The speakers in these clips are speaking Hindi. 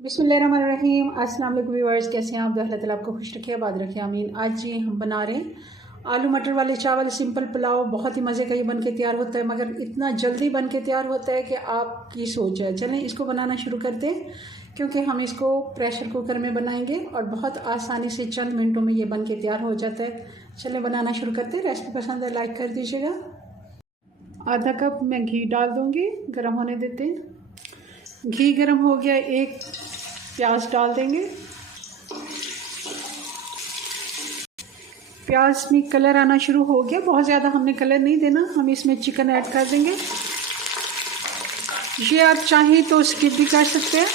बिस्मिल्लाहिर्रहमानिर्रहीम। अस्सलाम वालेकुम व्यूअर्स, कैसे हैं आप? अल्लाह ताला आपको खुश रखे, आबाद रखे, आमीन। आज जी हम बना रहे हैं आलू मटर वाले चावल, सिंपल पुलाव। बहुत ही मज़े का ये बन के तैयार होता है, मगर इतना जल्दी बन के तैयार होता है कि आपकी सोच है। चलें इसको बनाना शुरू करते हैं, क्योंकि हम इसको प्रेशर कुकर में बनाएंगे और बहुत आसानी से चंद मिनटों में ये बन के तैयार हो जाता है। चलें बनाना शुरू करते हैं। रेसिपी पसंद है लाइक कर दीजिएगा। आधा कप मैं घी डाल दूँगी, गर्म होने देते हैं। घी गर्म हो गया, एक प्याज डाल देंगे। प्याज में कलर आना शुरू हो गया, बहुत ज़्यादा हमने कलर नहीं देना। हम इसमें चिकन ऐड कर देंगे। ये आप चाहें तो स्किप भी कर सकते हैं।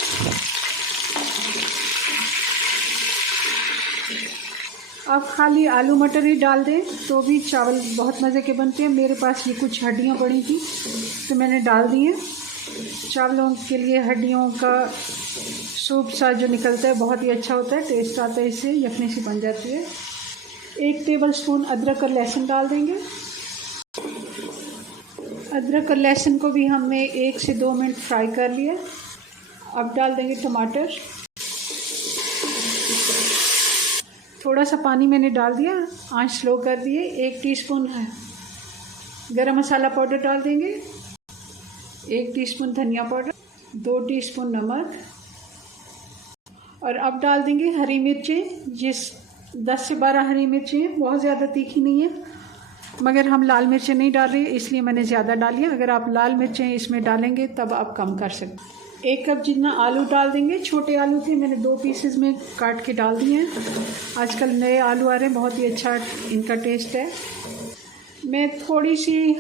आप खाली आलू मटर ही डाल दें तो भी चावल बहुत मज़े के बनते हैं। मेरे पास ये कुछ हड्डियाँ पड़ी थी तो मैंने डाल दी हैं। चावलों के लिए हड्डियों का सूप सा जो निकलता है बहुत ही अच्छा होता है, टेस्ट आता है, इससे यखनी सी बन जाती है। 1 टेबलस्पून अदरक और लहसुन डाल देंगे। अदरक और लहसुन को भी हमने 1 से 2 मिनट फ्राई कर लिया। अब डाल देंगे टमाटर। थोड़ा सा पानी मैंने डाल दिया, आंच स्लो कर दिए। 1 टीस्पून गरम मसाला पाउडर डाल देंगे, 1 टीस्पून धनिया पाउडर, 2 टीस्पून नमक। और अब डाल देंगे हरी मिर्चें। जिस 10 से 12 हरी मिर्चें, बहुत ज़्यादा तीखी नहीं है, मगर हम लाल मिर्चें नहीं डाल रहे इसलिए मैंने ज़्यादा डाली है। अगर आप लाल मिर्चें इसमें डालेंगे तब आप कम कर सकते हैं। 1 कप जितना आलू डाल देंगे। छोटे आलू थे, मैंने 2 पीसेस में काट के डाल दिए हैं। आजकल नए आलू आ रहे हैं, बहुत ही अच्छा इनका टेस्ट है। मैं थोड़ी सी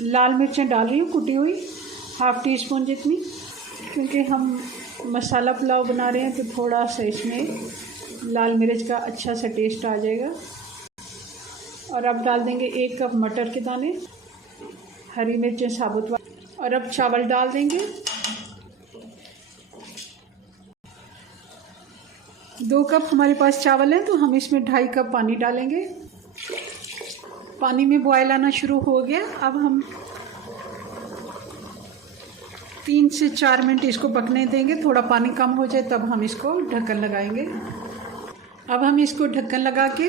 लाल मिर्चें डाल रही हूँ, कुटी हुई, 1/2 टीस्पून जितनी, क्योंकि हम मसाला पुलाव बना रहे हैं तो थोड़ा सा इसमें लाल मिर्च का अच्छा सा टेस्ट आ जाएगा। और अब डाल देंगे 1 कप मटर के दाने, हरी मिर्चें साबुत वाली। और अब चावल डाल देंगे। 2 कप हमारे पास चावल है तो हम इसमें 2.5 कप पानी डालेंगे। पानी में बॉयल आना शुरू हो गया। अब हम 3 से 4 मिनट इसको पकने देंगे। थोड़ा पानी कम हो जाए तब हम इसको ढक्कन लगाएंगे। अब हम इसको ढक्कन लगा के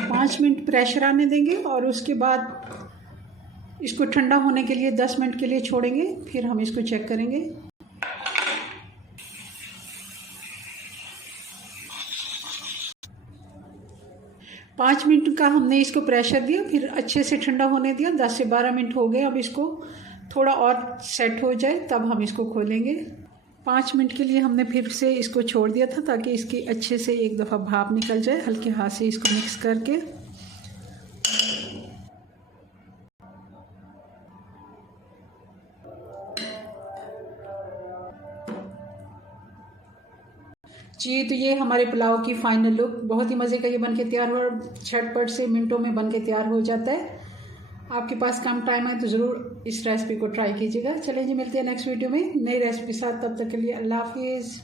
5 मिनट प्रेशर आने देंगे और उसके बाद इसको ठंडा होने के लिए 10 मिनट के लिए छोड़ेंगे। फिर हम इसको चेक करेंगे। पाँच मिनट का हमने इसको प्रेशर दिया, फिर अच्छे से ठंडा होने दिया। 10 से 12 मिनट हो गए। अब इसको थोड़ा और सेट हो जाए तब हम इसको खोलेंगे। 5 मिनट के लिए हमने फिर से इसको छोड़ दिया था ताकि इसकी अच्छे से एक दफ़ा भाप निकल जाए। हल्के हाथ से इसको मिक्स करके जी, तो ये हमारे पुलाव की फाइनल लुक। बहुत ही मज़े का ये बन के तैयार हुआ, झटपट से मिनटों में बन के तैयार हो जाता है। आपके पास कम टाइम है तो ज़रूर इस रेसिपी को ट्राई कीजिएगा। चलिए जी, मिलते हैं नेक्स्ट वीडियो में नई रेसिपी के साथ। तब तक के लिए अल्लाह हाफिज़।